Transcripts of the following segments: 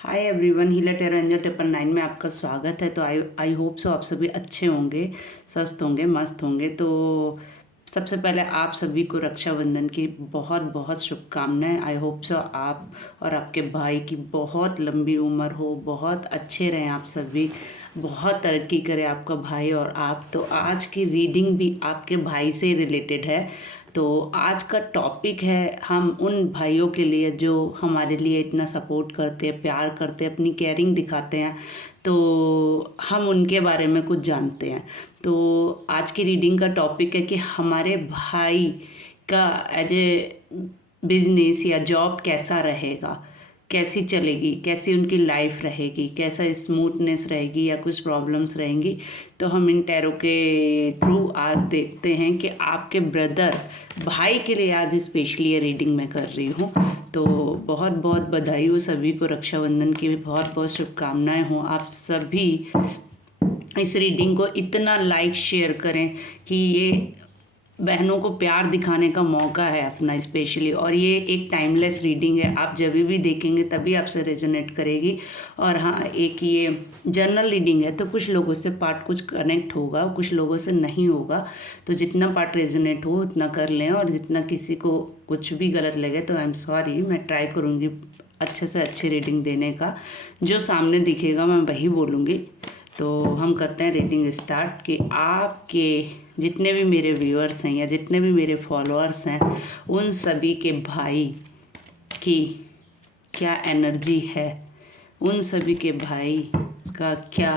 Hi everyone, हीला tarot angel 999 में आपका स्वागत है। तो आई होप सो आप सभी अच्छे होंगे, स्वस्थ होंगे, मस्त होंगे। तो सबसे पहले आप सभी को रक्षाबंधन की बहुत बहुत शुभकामनाएं। आई होप सो आप और आपके भाई की बहुत लंबी उम्र हो, बहुत अच्छे रहें आप सभी, बहुत तरक्की करे आपका भाई और आप। तो आज की रीडिंग भी आपके भाई से रिलेटेड है। तो आज का टॉपिक है, हम उन भाइयों के लिए जो हमारे लिए इतना सपोर्ट करते हैं, प्यार करते हैं, अपनी केयरिंग दिखाते हैं। तो हम उनके बारे में कुछ जानते हैं। तो आज की रीडिंग का टॉपिक है कि हमारे भाई का एज ए बिजनेस या जॉब कैसा रहेगा, कैसी चलेगी, कैसी उनकी लाइफ रहेगी, कैसा स्मूथनेस रहेगी या कुछ प्रॉब्लम्स रहेंगी। तो हम इन टैरो के थ्रू आज देखते हैं कि आपके ब्रदर भाई के लिए आज स्पेशली ये रीडिंग मैं कर रही हूँ। तो बहुत बहुत बधाई हो सभी को, रक्षाबंधन की बहुत बहुत शुभकामनाएं हों। आप सभी इस रीडिंग को इतना लाइक शेयर करें कि ये बहनों को प्यार दिखाने का मौका है अपना स्पेशली। और ये एक टाइमलेस रीडिंग है, आप जब भी देखेंगे तभी आपसे रेजोनेट करेगी। और हाँ, एक ये जर्नल रीडिंग है, तो कुछ लोगों से पार्ट कुछ कनेक्ट होगा, कुछ लोगों से नहीं होगा। तो जितना पार्ट रेजोनेट हो उतना कर लें, और जितना किसी को कुछ भी गलत लगे तो आई एम सॉरी। मैं ट्राई करूँगी अच्छे से अच्छी रीडिंग देने का, जो सामने दिखेगा मैं वही बोलूँगी। तो हम करते हैं रीडिंग स्टार्ट कि आपके जितने भी मेरे व्यूअर्स हैं या जितने भी मेरे फॉलोअर्स हैं, उन सभी के भाई की क्या एनर्जी है, उन सभी के भाई का क्या।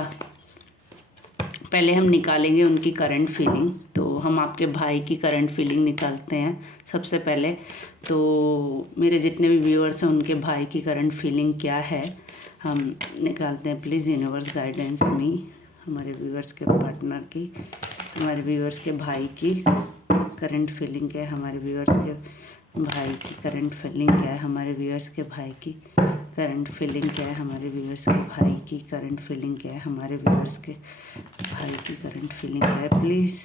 पहले हम निकालेंगे उनकी करंट फीलिंग। तो हम आपके भाई की करंट फीलिंग निकालते हैं सबसे पहले। तो मेरे जितने भी व्यूअर्स हैं उनके भाई की करंट फीलिंग क्या है हम निकालते हैं। प्लीज़ यूनिवर्स गाइडेंस मी, हमारे व्यूअर्स के पार्टनर की, हमारे व्यूअर्स के भाई की करंट फीलिंग क्या है, हमारे व्यूअर्स के भाई की करंट फीलिंग क्या है, हमारे व्यूअर्स के भाई की करंट फीलिंग क्या है, हमारे व्यूअर्स के भाई की करंट फीलिंग क्या है, हमारे व्यूअर्स के भाई की करंट फीलिंग क्या है। प्लीज़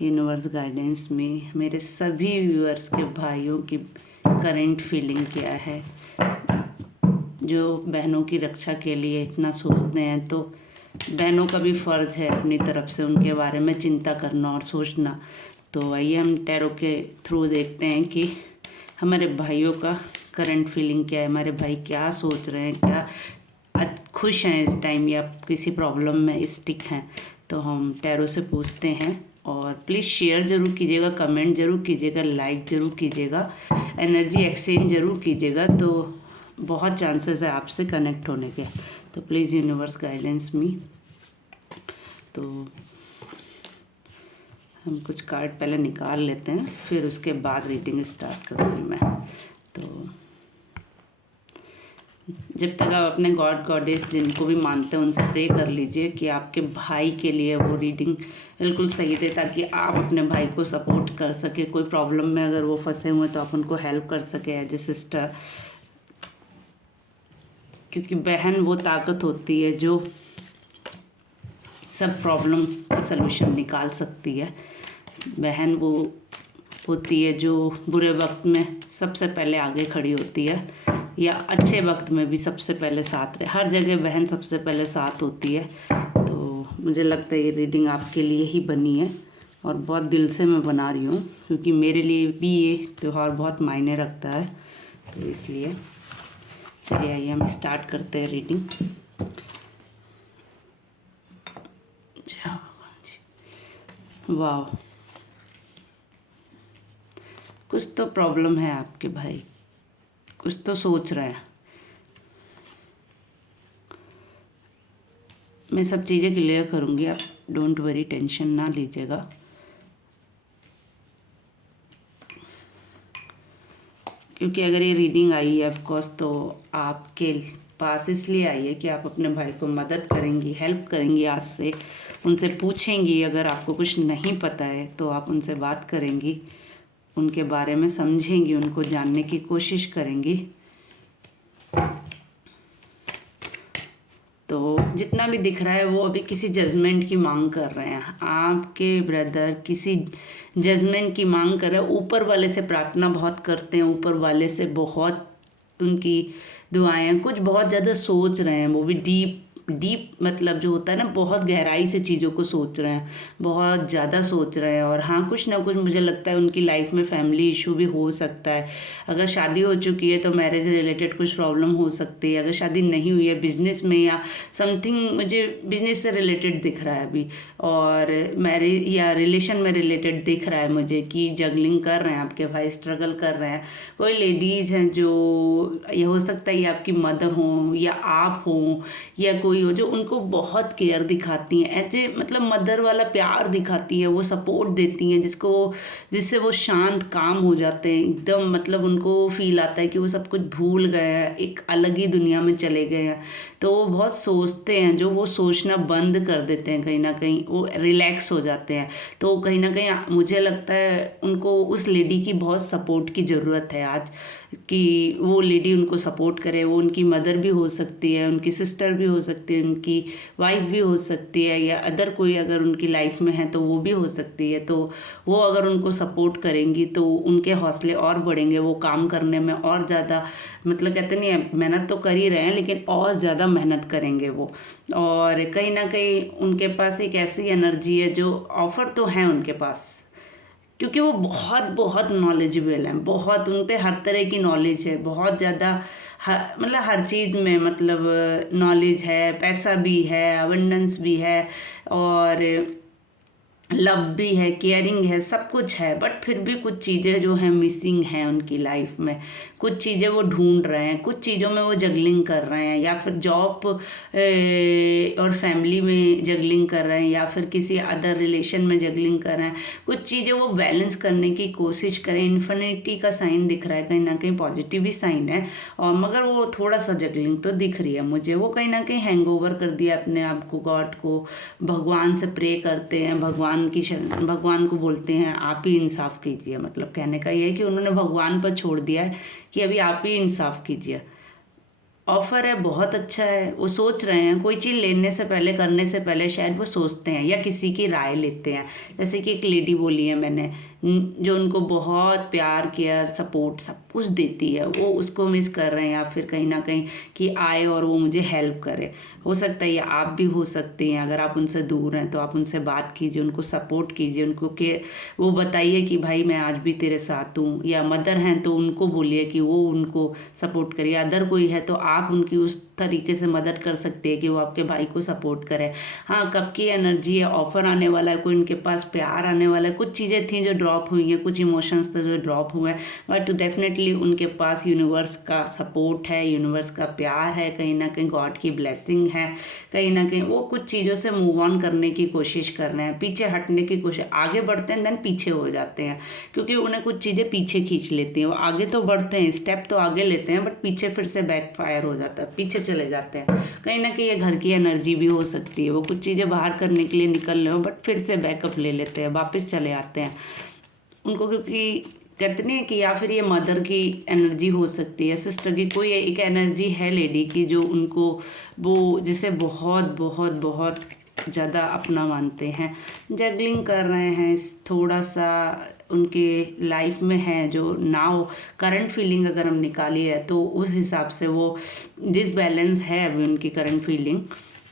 यूनिवर्स गाइडेंस में मेरे सभी व्यूअर्स के भाइयों की करंट फीलिंग क्या है, जो बहनों की रक्षा के लिए इतना सोचते हैं। तो बहनों का भी फ़र्ज़ है अपनी तरफ से उनके बारे में चिंता करना और सोचना। तो आइए हम टैरो के थ्रू देखते हैं कि हमारे भाइयों का करंट फीलिंग क्या है, हमारे भाई क्या सोच रहे हैं, क्या खुश हैं इस टाइम या किसी प्रॉब्लम में स्टिक हैं। तो हम टैरो से पूछते हैं। और प्लीज़ शेयर ज़रूर कीजिएगा, कमेंट ज़रूर कीजिएगा, लाइक ज़रूर कीजिएगा, एनर्जी एक्सचेंज ज़रूर कीजिएगा। तो बहुत चांसेस है आपसे कनेक्ट होने के। तो प्लीज़ यूनिवर्स गाइडेंस मी। तो हम कुछ कार्ड पहले निकाल लेते हैं, फिर उसके बाद रीडिंग स्टार्ट करूँगी मैं। तो जब तक आप अपने गॉड गॉडेस जिनको भी मानते हैं उनसे प्रे कर लीजिए कि आपके भाई के लिए वो रीडिंग बिल्कुल सही दे, ताकि आप अपने भाई को सपोर्ट कर सके। कोई प्रॉब्लम में अगर वो फंसे हुए तो आप उनको हेल्प कर सके एज ए सिस्टर, क्योंकि बहन वो ताकत होती है जो सब प्रॉब्लम का सलूशन निकाल सकती है। बहन वो होती है जो बुरे वक्त में सबसे पहले आगे खड़ी होती है, या अच्छे वक्त में भी सबसे पहले साथ रहे। हर जगह बहन सबसे पहले साथ होती है। तो मुझे लगता है ये रीडिंग आपके लिए ही बनी है, और बहुत दिल से मैं बना रही हूँ, क्योंकि मेरे लिए भी ये त्यौहार बहुत मायने रखता है। तो इसलिए चलिए आइए हम स्टार्ट करते हैं रीडिंग। वाह, कुछ तो प्रॉब्लम है आपके भाई, कुछ तो सोच रहे हैं। मैं सब चीज़ें क्लियर करूँगी, आप डोंट वरी, टेंशन ना लीजिएगा। क्योंकि अगर ये रीडिंग आई है ऑफकोर्स तो आपके पास इसलिए आई है कि आप अपने भाई को मदद करेंगी, हेल्प करेंगी। आज से उनसे पूछेंगी, अगर आपको कुछ नहीं पता है तो आप उनसे बात करेंगी, उनके बारे में समझेंगी, उनको जानने की कोशिश करेंगी। तो जितना भी दिख रहा है वो अभी किसी जजमेंट की मांग कर रहे हैं। आपके ब्रदर किसी जजमेंट की मांग कर रहे हैं, ऊपर वाले से प्रार्थना बहुत करते हैं, ऊपर वाले से बहुत उनकी दुआएं हैं, कुछ बहुत ज़्यादा सोच रहे हैं, वो भी डीप डीप मतलब जो होता है ना, बहुत गहराई से चीज़ों को सोच रहे हैं, बहुत ज़्यादा सोच रहे हैं। और हाँ, कुछ ना कुछ मुझे लगता है उनकी लाइफ में फैमिली इशू भी हो सकता है। अगर शादी हो चुकी है तो मैरिज रिलेटेड कुछ प्रॉब्लम हो सकती है, अगर शादी नहीं हुई है बिजनेस में या समथिंग, मुझे बिजनेस से रिलेटेड दिख रहा है अभी, और मैरिज या रिलेशन में रिलेटेड दिख रहा है मुझे कि जगलिंग कर रहे हैं आपके भाई, स्ट्रगल कर रहे हैं। कोई लेडीज़ हैं जो, ये हो सकता है ये आपकी मदर हो या आप हो या कोई हो, जो उनको बहुत केयर दिखाती हैं, ऐसे मतलब मदर वाला प्यार दिखाती है, वो सपोर्ट देती हैं, जिससे वो शांत काम हो जाते हैं एकदम। मतलब उनको फील आता है कि वो सब कुछ भूल गए हैं, एक अलग ही दुनिया में चले गए हैं। तो वो बहुत सोचते हैं, जो वो सोचना बंद कर देते हैं, कहीं ना कहीं वो रिलैक्स हो जाते हैं। तो कहीं ना कहीं मुझे लगता है उनको उस लेडी की बहुत सपोर्ट की ज़रूरत है आज, कि वो लेडी उनको सपोर्ट करे। वो उनकी मदर भी हो सकती है, उनकी सिस्टर भी हो सकती है, उनकी वाइफ भी हो सकती है, या अदर कोई अगर उनकी लाइफ में है तो वो भी हो सकती है। तो वो अगर उनको सपोर्ट करेंगी तो उनके हौसले और बढ़ेंगे, वो काम करने में और ज़्यादा, मतलब कहते नहीं है, मेहनत तो कर ही रहे हैं लेकिन और ज़्यादा मेहनत करेंगे वो। और कहीं ना कहीं उनके पास एक ऐसी एनर्जी है, जो ऑफ़र तो है उनके पास, क्योंकि वो बहुत बहुत नॉलेजेबल हैं, बहुत उन पे हर तरह की नॉलेज है, बहुत ज़्यादा मतलब हर चीज़ में, मतलब नॉलेज है, पैसा भी है, अबंडेंस भी है, और लव भी है, केयरिंग है, सब कुछ है। बट फिर भी कुछ चीज़ें जो हैं मिसिंग हैं उनकी लाइफ में, कुछ चीज़ें वो ढूंढ रहे हैं, कुछ चीज़ों में वो जगलिंग कर रहे हैं, या फिर जॉब और फैमिली में जगलिंग कर रहे हैं, या फिर किसी अदर रिलेशन में जगलिंग कर रहे हैं। कुछ चीज़ें वो बैलेंस करने की कोशिश करें। इन्फिनिटी का साइन दिख रहा है, कहीं ना कहीं पॉजिटिव ही साइन है, और मगर वो थोड़ा सा जगलिंग तो दिख रही है मुझे। वो कहीं ना कहीं हैंगओवर कर दिया अपने आप को, गॉड को, भगवान से प्रे करते हैं, भगवान को बोलते हैं आप ही इंसाफ कीजिए। मतलब कहने का ये है कि उन्होंने भगवान पर छोड़ दिया है कि अभी आप ही इंसाफ कीजिए। ऑफर है, बहुत अच्छा है, वो सोच रहे हैं, कोई चीज़ लेने से पहले, करने से पहले शायद वो सोचते हैं या किसी की राय लेते हैं। जैसे कि एक लेडी बोली है मैंने, जो उनको बहुत प्यार, केयर, सपोर्ट सब कुछ देती है, वो उसको मिस कर रहे हैं, या फिर कहीं ना कहीं कि आए और वो मुझे हेल्प करे। हो सकता है ये आप भी हो सकते हैं। अगर आप उनसे दूर हैं तो आप उनसे बात कीजिए, उनको सपोर्ट कीजिए, उनको के वो बताइए कि भाई मैं आज भी तेरे साथ हूँ। या मदर हैं तो उनको बोलिए कि वो उनको सपोर्ट करिए। अदर कोई है तो आप उनकी उस तरीके से मदद कर सकते हैं कि वो आपके भाई को सपोर्ट करे। हाँ, कब की एनर्जी है, ऑफर आने वाला है, कोई उनके पास प्यार आने वाला है। कुछ चीज़ें थी जो ड्रॉप हुई हैं, कुछ इमोशंस थे जो ड्रॉप हुए हैं, बट डेफिनेटली उनके पास यूनिवर्स का सपोर्ट है, यूनिवर्स का प्यार है, कहीं ना कहीं गॉड की ब्लेसिंग है। कहीं ना कहीं वो कुछ चीज़ों से मूव ऑन करने की कोशिश कर रहे हैं, पीछे हटने की कोशिश, आगे बढ़ते हैं देन पीछे हो जाते हैं, क्योंकि उन्हें कुछ चीज़ें पीछे खींच लेती हैं। वो आगे तो बढ़ते हैं, स्टेप तो आगे लेते हैं, बट पीछे फिर से बैक फायर हो जाता है, पीछे चले जाते हैं। कहीं ना कहीं ये घर की एनर्जी भी हो सकती है, वो कुछ चीज़ें बाहर करने के लिए निकल रहे हो बट फिर से बैकअप ले लेते हैं, वापस चले आते हैं उनको, क्योंकि कहते नहीं कि, या फिर ये मदर की एनर्जी हो सकती है, सिस्टर की, कोई एक एनर्जी है लेडी की जो उनको, वो जिसे बहुत बहुत बहुत ज़्यादा अपना मानते हैं। जगलिंग कर रहे हैं, थोड़ा सा उनके लाइफ में है जो नाउ करंट फीलिंग अगर हम निकाली है तो उस हिसाब से वो डिसबैलेंस है अभी उनकी करंट फीलिंग।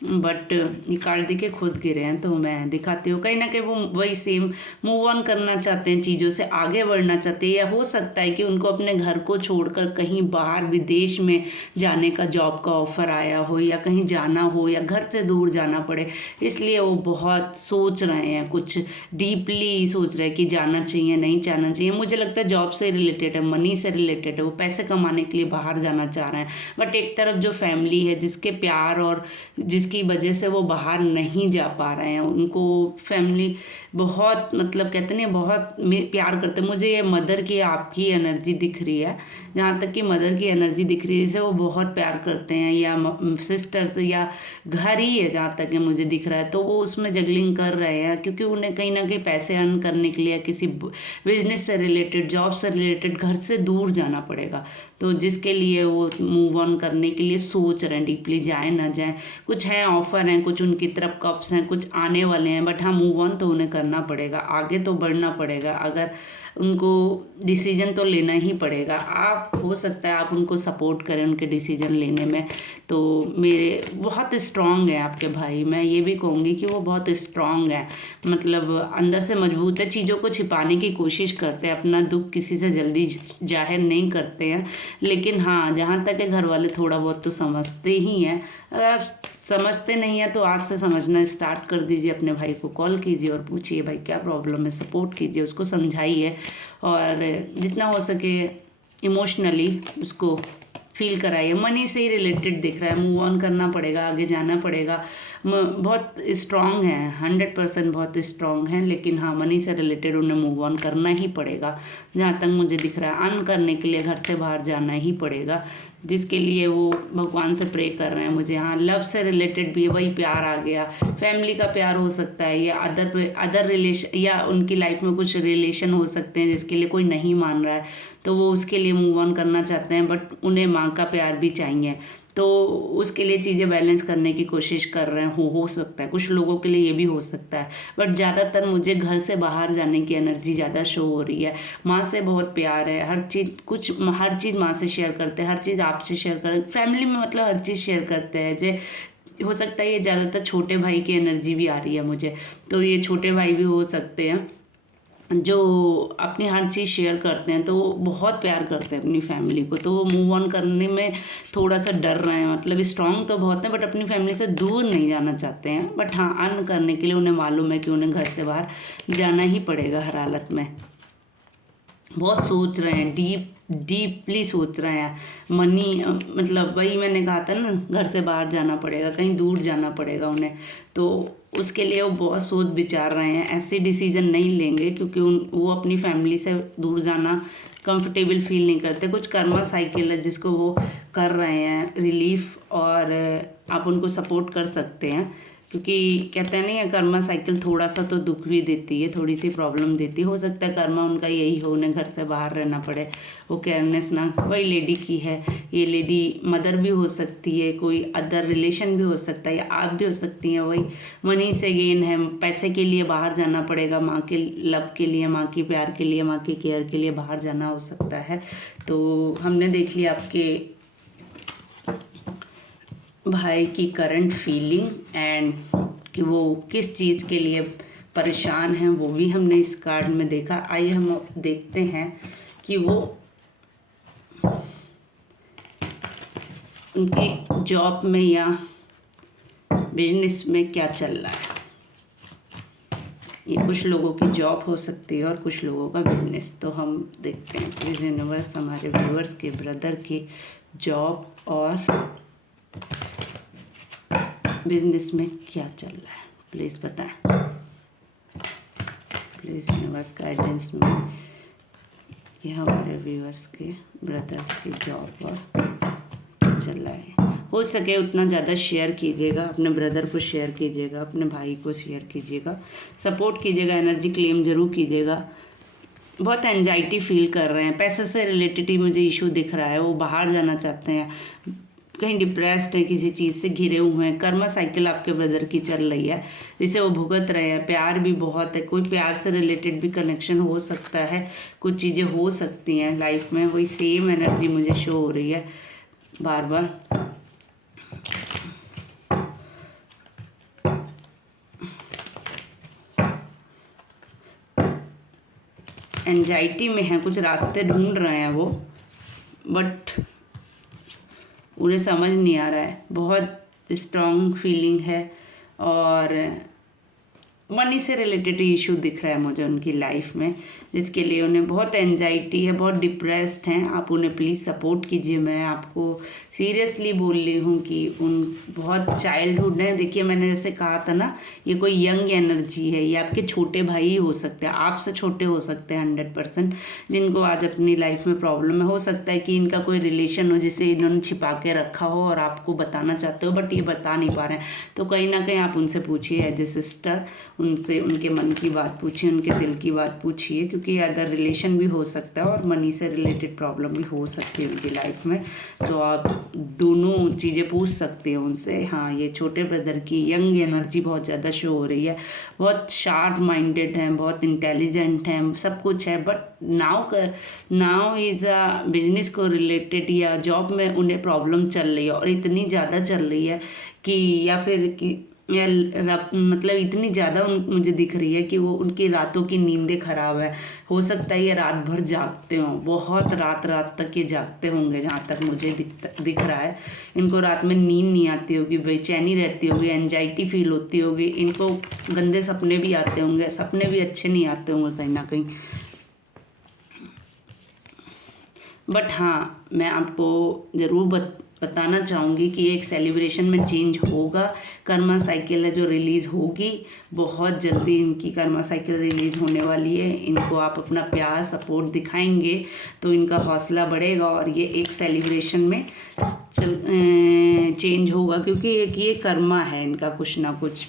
बट निकाल दी के खुद गिरे हैं, तो मैं दिखाती हूँ कहीं ना कहीं वो वही सेम मूव ऑन करना चाहते हैं, चीज़ों से आगे बढ़ना चाहते हैं। या हो सकता है कि उनको अपने घर को छोड़कर कहीं बाहर विदेश में जाने का, जॉब का ऑफर आया हो, या कहीं जाना हो, या घर से दूर जाना पड़े, इसलिए वो बहुत सोच रहे हैं, कुछ डीपली सोच रहे हैं कि जाना चाहिए नहीं जाना चाहिए। मुझे लगता है जॉब से रिलेटेड है, मनी से रिलेटेड है, वो पैसे कमाने के लिए बाहर जाना चाह रहे हैं। बट एक तरफ जो फैमिली है, जिसके प्यार और जिसकी वजह से वो बाहर नहीं जा पा रहे हैं, उनको फैमिली बहुत, मतलब कहते नहीं, बहुत प्यार करते हैं। मुझे ये मदर की, आपकी एनर्जी दिख रही है, जहाँ तक कि मदर की एनर्जी दिख रही है, इसे वो बहुत प्यार करते हैं, या सिस्टर्स, या घर ही है जहाँ तक कि मुझे दिख रहा है। तो वो उसमें जगलिंग कर रहे हैं, क्योंकि उन्हें कहीं ना कहीं पैसे अर्न करने के लिए किसी बिजनेस से रिलेटेड, जॉब से रिलेटेड घर से दूर जाना पड़ेगा। तो जिसके लिए वो मूव ऑन करने के लिए सोच रहे हैं डीपली, जाए ना जाए। कुछ हैं ऑफर हैं, कुछ उनकी तरफ कप्स हैं, कुछ आने वाले हैं, बट हाँ मूव ऑन तो उन्हें करना पड़ेगा, आगे तो बढ़ना पड़ेगा। अगर उनको डिसीजन तो लेना ही पड़ेगा। आप हो सकता है आप उनको सपोर्ट करें उनके डिसीजन लेने में। तो मेरे बहुत स्ट्रांग है आपके भाई, मैं ये भी कहूँगी कि वो बहुत स्ट्रांग है, मतलब अंदर से मजबूत है, चीज़ों को छिपाने की कोशिश करते हैं, अपना दुख किसी से जल्दी जाहिर नहीं करते हैं। लेकिन हाँ, जहाँ तक है घर वाले थोड़ा बहुत तो समझते ही हैं। अगर आप समझते नहीं हैं तो आज से समझना स्टार्ट कर दीजिए, अपने भाई को कॉल कीजिए और पूछिए भाई क्या प्रॉब्लम है, सपोर्ट कीजिए, उसको समझाइए और जितना हो सके इमोशनली उसको फील कराइए। मनी से ही रिलेटेड दिख रहा है, मूव ऑन करना पड़ेगा, आगे जाना पड़ेगा। बहुत स्ट्रांग है, 100% बहुत स्ट्रांग है, लेकिन हाँ मनी से रिलेटेड उन्हें मूव ऑन करना ही पड़ेगा। जहाँ तक मुझे दिख रहा है अर्न करने के लिए घर से बाहर जाना ही पड़ेगा, जिसके लिए वो भगवान से प्रे कर रहे हैं। मुझे हाँ लव से रिलेटेड भी वही प्यार आ गया, फैमिली का प्यार हो सकता है या अदर रिलेशन, या उनकी लाइफ में कुछ रिलेशन हो सकते हैं जिसके लिए कोई नहीं मान रहा है, तो वो उसके लिए मूव ऑन करना चाहते हैं, बट उन्हें माँ का प्यार भी चाहिए, तो उसके लिए चीज़ें बैलेंस करने की कोशिश कर रहे हैं। हो सकता है कुछ लोगों के लिए ये भी हो सकता है, बट ज़्यादातर मुझे घर से बाहर जाने की एनर्जी ज़्यादा शो हो रही है। माँ से बहुत प्यार है, हर चीज़ माँ से शेयर करते हैं, हर चीज़ आपसे शेयर कर, फैमिली में मतलब हर चीज़ शेयर करते हैं। जे हो सकता है ये ज़्यादातर छोटे भाई की एनर्जी भी आ रही है मुझे, तो ये छोटे भाई भी हो सकते हैं जो अपनी हर चीज़ शेयर करते हैं, तो वो बहुत प्यार करते हैं अपनी फैमिली को, तो वो मूव ऑन करने में थोड़ा सा डर रहे हैं। मतलब स्ट्रांग तो बहुत हैं बट अपनी फैमिली से दूर नहीं जाना चाहते हैं, बट हाँ अर्न करने के लिए उन्हें मालूम है कि उन्हें घर से बाहर जाना ही पड़ेगा हर हालत में। बहुत सोच रहे हैं, डीपली सोच रहे हैं। मनी मतलब वही मैंने कहा था ना, घर से बाहर जाना पड़ेगा, कहीं दूर जाना पड़ेगा उन्हें, तो उसके लिए वो बहुत सोच विचार रहे हैं। ऐसे डिसीजन नहीं लेंगे क्योंकि वो अपनी फैमिली से दूर जाना कंफर्टेबल फील नहीं करते। कुछ कर्मा साइकिल है जिसको वो कर रहे हैं रिलीफ, और आप उनको सपोर्ट कर सकते हैं, क्योंकि कहते हैं नहीं है कर्मा साइकिल थोड़ा सा तो दुख भी देती है, थोड़ी सी प्रॉब्लम देती है। हो सकता है कर्मा उनका यही हो, उन्हें घर से बाहर रहना पड़े। वो केयरनेस ना वही लेडी की है, ये लेडी मदर भी हो सकती है, कोई अदर रिलेशन भी हो सकता है, या आप भी हो सकती हैं। वही मनी से गेन है, पैसे के लिए बाहर जाना पड़ेगा, माँ के लव के लिए, माँ की प्यार के लिए, माँ की केयर के लिए बाहर जाना हो सकता है। तो हमने देख लिया आपके भाई की करंट फीलिंग एंड कि वो किस चीज़ के लिए परेशान हैं, वो भी हमने इस कार्ड में देखा। आइए हम देखते हैं कि वो उनकी जॉब में या बिजनेस में क्या चल रहा है। ये कुछ लोगों की जॉब हो सकती है और कुछ लोगों का बिजनेस। तो हम देखते हैं प्लीज़ यूनिवर्स हमारे व्यूअर्स के ब्रदर की जॉब और बिजनेस में क्या चल रहा है, प्लीज़ बताएं। प्लीज़ यूनिवर्स गाइडेंस में ये हमारे व्यूअर्स के ब्रदर्स की जॉब और क्या चल रहा है। हो सके उतना ज़्यादा शेयर कीजिएगा, अपने ब्रदर को शेयर कीजिएगा, अपने भाई को शेयर कीजिएगा, सपोर्ट कीजिएगा, एनर्जी क्लेम ज़रूर कीजिएगा। बहुत एंजाइटी फील कर रहे हैं, पैसे से रिलेटेड ही मुझे इशू दिख रहा है। वो बाहर जाना चाहते हैं, कहीं डिप्रेस्ड है, किसी चीज़ से घिरे हुए हैं। कर्मा साइकिल आपके ब्रदर की चल रही है जिसे वो भुगत रहे हैं। प्यार भी बहुत है, कोई प्यार से रिलेटेड भी कनेक्शन हो सकता है, कुछ चीज़ें हो सकती हैं लाइफ में। वही सेम एनर्जी मुझे शो हो रही है बार बार। एंजाइटी में है, कुछ रास्ते ढूंढ रहे हैं वो, बट उन्हें समझ नहीं आ रहा है। बहुत स्ट्रॉन्ग फीलिंग है और मनी से रिलेटेड इशू दिख रहा है मुझे उनकी लाइफ में, जिसके लिए उन्हें बहुत एंजाइटी है, बहुत डिप्रेस्ड हैं। आप उन्हें प्लीज़ सपोर्ट कीजिए। मैं आपको सीरियसली बोल रही हूँ कि उन बहुत चाइल्डहुड है। देखिए मैंने जैसे कहा था ना, ये कोई यंग एनर्जी है, ये आपके छोटे भाई ही हो सकते हैं, आपसे छोटे हो सकते हैं 100%, जिनको आज अपनी लाइफ में प्रॉब्लम है। हो सकता है कि इनका कोई रिलेशन हो जिसे इन्होंने छिपा के रखा हो और आपको बताना चाहते हो, बट ये बता नहीं पा रहे हैं। तो कहीं ना कहीं आप उनसे पूछिए एज ए सिस्टर, उनसे उनके मन की बात पूछिए, उनके दिल की बात पूछिए, क्योंकि अदर रिलेशन भी हो सकता है और मनी से रिलेटेड प्रॉब्लम भी हो सकती है उनकी लाइफ में। तो आप दोनों चीज़ें पूछ सकते हो उनसे। हाँ, ये छोटे ब्रदर की यंग एनर्जी बहुत ज़्यादा शो हो रही है, बहुत शार्प माइंडेड हैं, बहुत इंटेलिजेंट हैं, सब कुछ है, but now is a business को रिलेटेड या जॉब में उन्हें प्रॉब्लम चल रही है, और इतनी ज़्यादा चल रही है कि या फिर कि मतलब इतनी ज़्यादा मुझे दिख रही है कि वो उनकी रातों की नींदें खराब है। हो सकता है ये रात भर जागते हों, बहुत रात रात तक ये जागते होंगे, जहाँ तक मुझे दिख रहा है। इनको रात में नींद नहीं आती होगी, बेचैनी रहती होगी, एंजाइटी फील होती होगी, इनको गंदे सपने भी आते होंगे, सपने भी अच्छे नहीं आते होंगे कहीं ना कहीं। बट हाँ, मैं आपको ज़रूर बताना चाहूँगी कि एक सेलिब्रेशन में चेंज होगा। कर्मा साइकिल है जो रिलीज़ होगी, बहुत जल्दी इनकी कर्मा साइकिल रिलीज़ होने वाली है। इनको आप अपना प्यार सपोर्ट दिखाएंगे तो इनका हौसला बढ़ेगा और ये एक सेलिब्रेशन में चेंज होगा, क्योंकि एक ये कर्मा है इनका, कुछ ना कुछ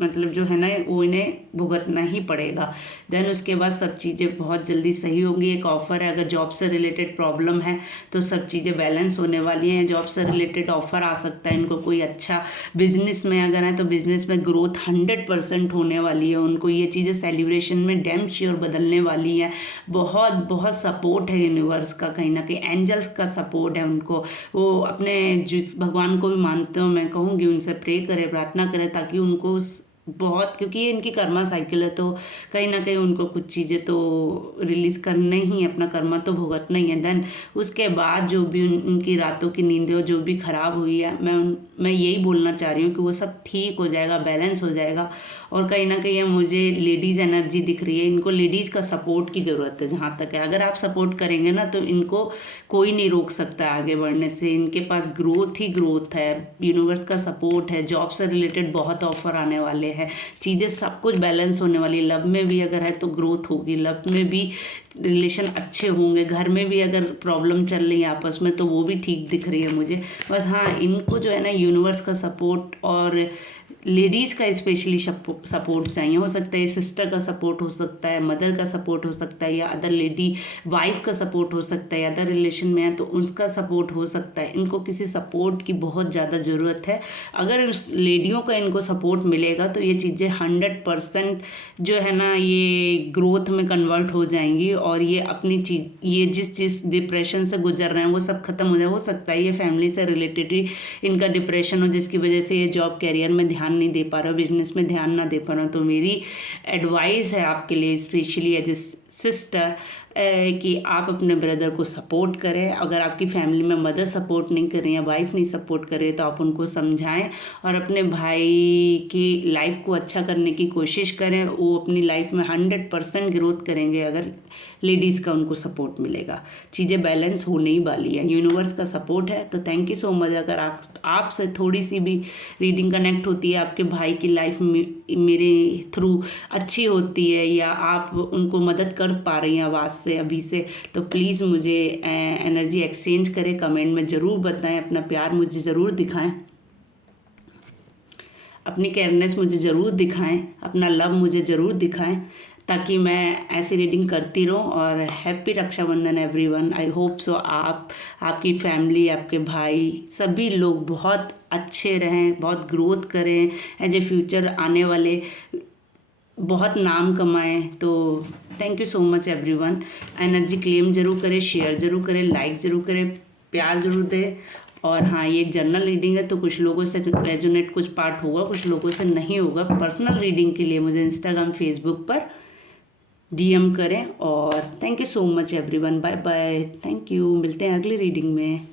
मतलब जो है ना, वो इन्हें भुगतना ही पड़ेगा। देन उसके बाद सब चीज़ें बहुत जल्दी सही होंगी। एक ऑफ़र है, अगर जॉब से रिलेटेड प्रॉब्लम है तो सब चीज़ें बैलेंस होने वाली हैं। जॉब से रिलेटेड ऑफ़र आ सकता है इनको, कोई अच्छा बिजनेस में अगर है तो बिजनेस में ग्रोथ 100% होने वाली है उनको। ये चीज़ें सेलिब्रेशन में डैम श्योर बदलने वाली हैं। बहुत बहुत सपोर्ट है यूनिवर्स का, कहीं ना कहीं एंजल्स का सपोर्ट है उनको। वो अपने जिस भगवान को भी मानते हो, मैं कहूँगी उनसे प्रे करें, प्रार्थना करें, ताकि उनको बहुत, क्योंकि ये इनकी कर्मा साइकिल है तो कहीं ना कहीं उनको कुछ चीज़ें तो रिलीज़ करने ही, अपना कर्मा तो भुगतना ही है। देन उसके बाद जो भी उनकी रातों की नींदें जो भी ख़राब हुई है, मैं यही बोलना चाह रही हूँ कि वो सब ठीक हो जाएगा, बैलेंस हो जाएगा। और कहीं ना कहीं मुझे लेडीज़ एनर्जी दिख रही है, इनको लेडीज़ का सपोर्ट की ज़रूरत है जहाँ तक है। अगर आप सपोर्ट करेंगे ना तो इनको कोई नहीं रोक सकता आगे बढ़ने से। इनके पास ग्रोथ ही ग्रोथ है, यूनिवर्स का सपोर्ट है, जॉब से रिलेटेड बहुत ऑफर आने वाले हैं, चीज़ें सब कुछ बैलेंस होने वाली है। लव में भी अगर है तो ग्रोथ होगी, लव में भी रिलेशन अच्छे होंगे, घर में भी अगर प्रॉब्लम चल रही है आपस में तो वो भी ठीक दिख रही है मुझे। बस हाँ, इनको जो है ना यूनिवर्स का सपोर्ट और लेडीज़ का स्पेशली सपोर्ट चाहिए। हो सकता है सिस्टर का सपोर्ट हो सकता है, मदर का सपोर्ट हो सकता है, या अदर लेडी वाइफ का सपोर्ट हो सकता है, अदर रिलेशन में है तो उनका सपोर्ट हो सकता है। इनको किसी सपोर्ट की बहुत ज़्यादा ज़रूरत है। अगर उस लेडियों का इनको सपोर्ट मिलेगा तो ये चीज़ें 100% जो है ना, ये ग्रोथ में कन्वर्ट हो जाएंगी और ये अपनी चीज़, ये जिस चीज़ डिप्रेशन से गुजर रहे हैं वो सब खत्म हो जाए। हो सकता है ये फैमिली से रिलेटेड ही इनका डिप्रेशन हो, जिसकी वजह से ये जॉब कैरियर में ध्यान नहीं दे पा रहा हो, बिजनेस में ध्यान ना दे पा रहा हो। तो मेरी एडवाइस है आपके लिए, स्पेशली एज ए सिस्टर, कि आप अपने ब्रदर को सपोर्ट करें। अगर आपकी फैमिली में मदर सपोर्ट नहीं कर रही है, वाइफ नहीं सपोर्ट कर रही है, तो आप उनको समझाएं और अपने भाई की लाइफ को अच्छा करने की कोशिश करें। वो अपनी लाइफ में 100% ग्रोथ करेंगे अगर लेडीज़ का उनको सपोर्ट मिलेगा। चीज़ें बैलेंस होने ही वाली है, यूनिवर्स का सपोर्ट है। तो थैंक यू सो मच। अगर आपसे थोड़ी सी भी रीडिंग कनेक्ट होती है, आपके भाई की लाइफ में मेरे थ्रू अच्छी होती है, या आप उनको मदद कर पा रही हैं आवाज़ से अभी से, तो प्लीज़ मुझे एनर्जी एक्सचेंज करें, कमेंट में ज़रूर बताएं, अपना प्यार मुझे ज़रूर दिखाएं, अपनी केयरनेस मुझे ज़रूर दिखाएं, अपना लव मुझे ज़रूर दिखाएं, ताकि मैं ऐसी रीडिंग करती रहूं। और happy Raksha Bandhan everyone. I hope so आपकी फैमिली, आपके भाई, सभी लोग बहुत अच्छे रहें, बहुत ग्रोथ करें, एज ए फ्यूचर आने वाले बहुत नाम कमाएं। तो thank you so much everyone. Energy claim जरूर करें, शेयर जरूर करें, लाइक ज़रूर करें, प्यार ज़रूर दें। और हाँ, ये एक जनरल रीडिंग है तो कुछ लोगों से रेजोनेट कुछ पार्ट होगा, कुछ लोगों से नहीं होगा। पर्सनल रीडिंग के लिए मुझे इंस्टाग्राम, फेसबुक पर DM करें। और thank you so much everyone. Bye bye, thank you. मिलते हैं अगली रीडिंग में।